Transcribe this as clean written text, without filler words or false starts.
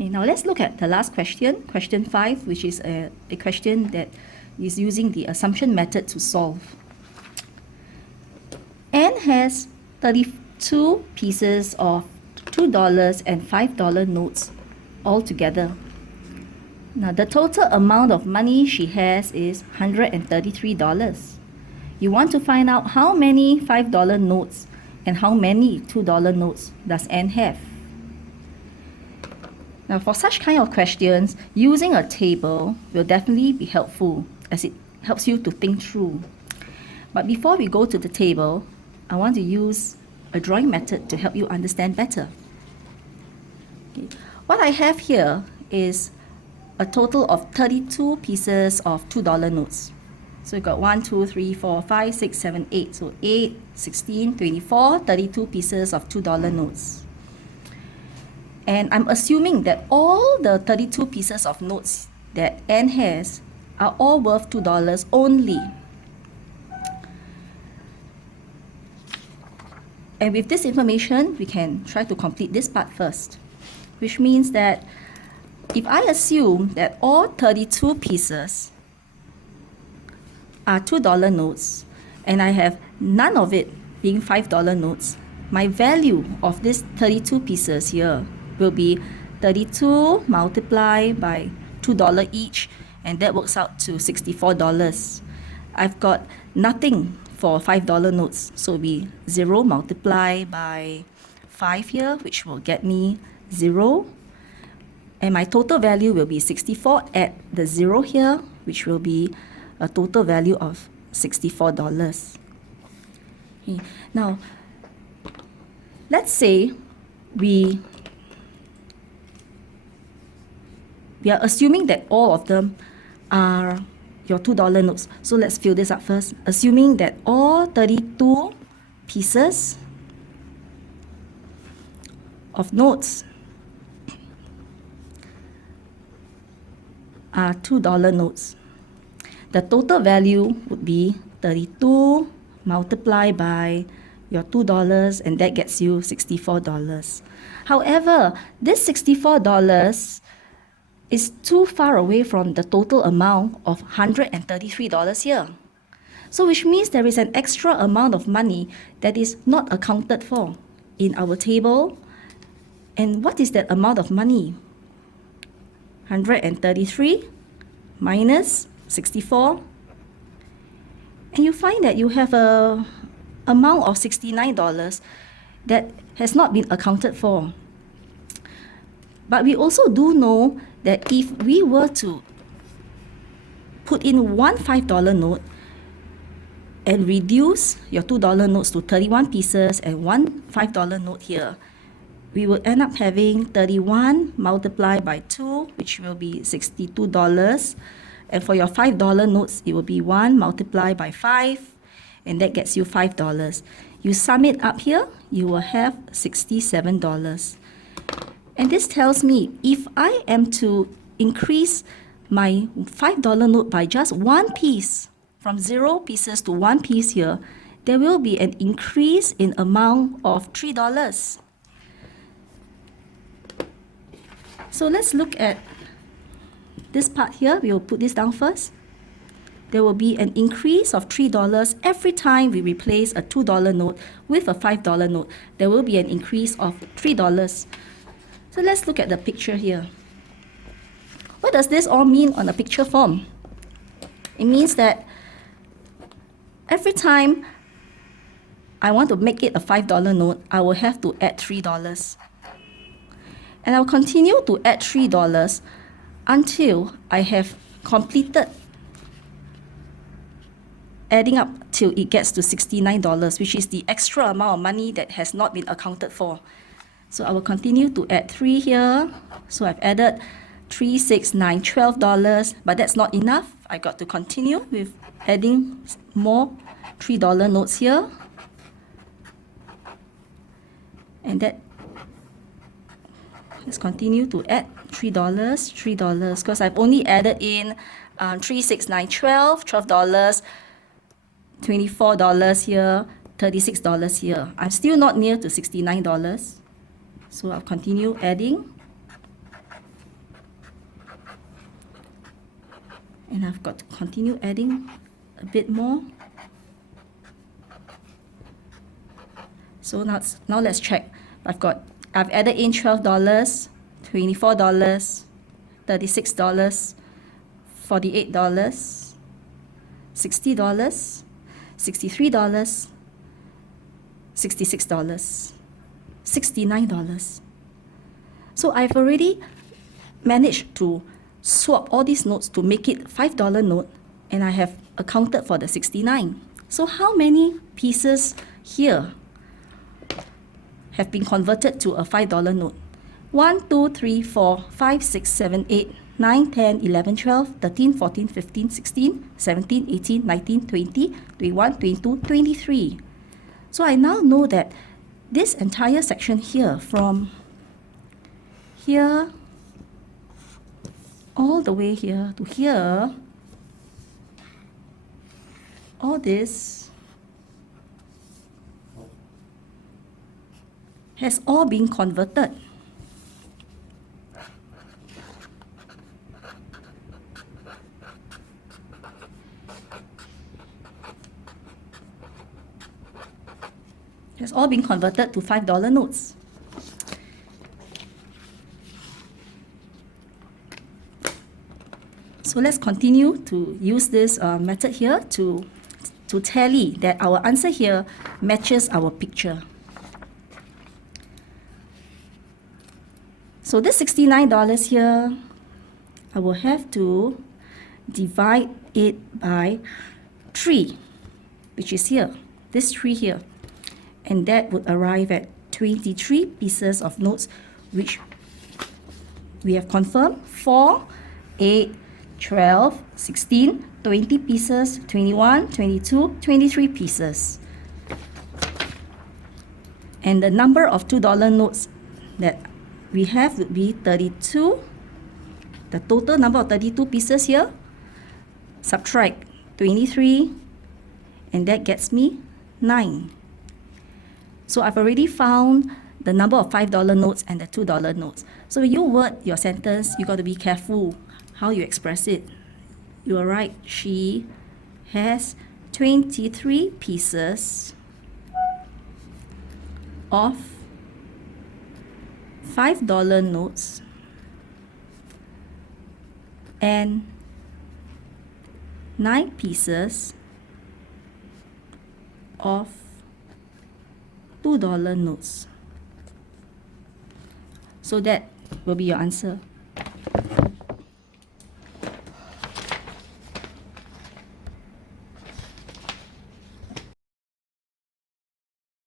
Okay, now let's look at the last question, question 5, which is a question that is using the assumption method to solve. N has 32 pieces of $2 and $5 notes all together. Now the total amount of money she has is $133. You want to find out how many $5 notes and how many $2 notes does N have. Now for such kind of questions, using a table will definitely be helpful as it helps you to think through. But before we go to the table, I want to use a drawing method to help you understand better. Okay. What I have here is a total of 32 pieces of $2 notes. So we've got 1, 2, 3, 4, 5, 6, 7, 8. So 8, 16, 24, 32 pieces of $2 notes. And I'm assuming that all the 32 pieces of notes that N has are all worth $2 only. And with this information, we can try to complete this part first, which means that if I assume that all 32 pieces are $2 notes, and I have none of it being $5 notes, my value of these 32 pieces here will be 32 multiplied by $2 each, and that works out to $64. I've got nothing for $5 notes, so it'll be 0 multiplied by 5 here, which will get me 0. And my total value will be 64 at the 0 here, which will be a total value of $64. Okay. Now, let's say we are assuming that all of them are your $2 notes. So let's fill this up first. Assuming that all 32 pieces of notes are $2 notes. The total value would be 32 multiplied by your $2, and that gets you $64. However, this $64 is too far away from the total amount of $133 here. So which means there is an extra amount of money that is not accounted for in our table. And what is that amount of money? 133 minus 64. And you find that you have a amount of $69 that has not been accounted for. But we also do know that if we were to put in one $5 note and reduce your $2 notes to 31 pieces and one $5 note here, we will end up having 31 multiplied by 2, which will be $62. And for your $5 notes, it will be 1 multiplied by 5, and that gets you $5. You sum it up here, you will have $67. And this tells me if I am to increase my $5 note by just one piece, from 0 pieces to 1 piece here, there will be an increase in amount of $3. So let's look at this part here. We will put this down first. There will be an increase of $3 every time we replace a $2 note with a $5 note. There will be an increase of $3. So let's look at the picture here. What does this all mean on a picture form? It means that every time I want to make it a $5 note, I will have to add $3. And I'll continue to add $3 until I have completed adding up till it gets to $69, which is the extra amount of money that has not been accounted for. So I will continue to add 3 here. So I've added 3, 6, 9, $12, but that's not enough. I got to continue with adding more $3 notes here. And that, let's continue to add $3, because I've only added in 3, 6, 9, 12, $12, $24 here, $36 here. I'm still not near to $69. So I'll continue adding. And I've got to continue adding a bit more. So now let's check. I've added in $12, $24, $36, $48, $60, $63, $66, $69. So I've already managed to swap all these notes to make it $5 note, and I have accounted for the 69. So how many pieces here have been converted to a $5 note? 1, 2, 3, 4, 5, 6, 7, 8, 9, 10, 11, 12, 13, 14, 15, 16, 17, 18, 19, 20, 21, 22, 23. So I now know that this entire section here, from here all the way here to here, all this has all been converted. Has all been converted to $5 notes. So let's continue to use this method here to tally that our answer here matches our picture. So this $69 here, I will have to divide it by 3, which is here, this 3 here. And that would arrive at 23 pieces of notes, which we have confirmed: 4, 8, 12, 16, 20 pieces, 21, 22, 23 pieces. And the number of $2 notes that we have would be 32. The total number of 32 pieces here, subtract 23, and that gets me 9. So I've already found the number of $5 notes and the $2 notes. So when you word your sentence, you got to be careful how you express it. You are right. She has 23 pieces of $5 notes and 9 pieces of $2 notes. So that will be your answer.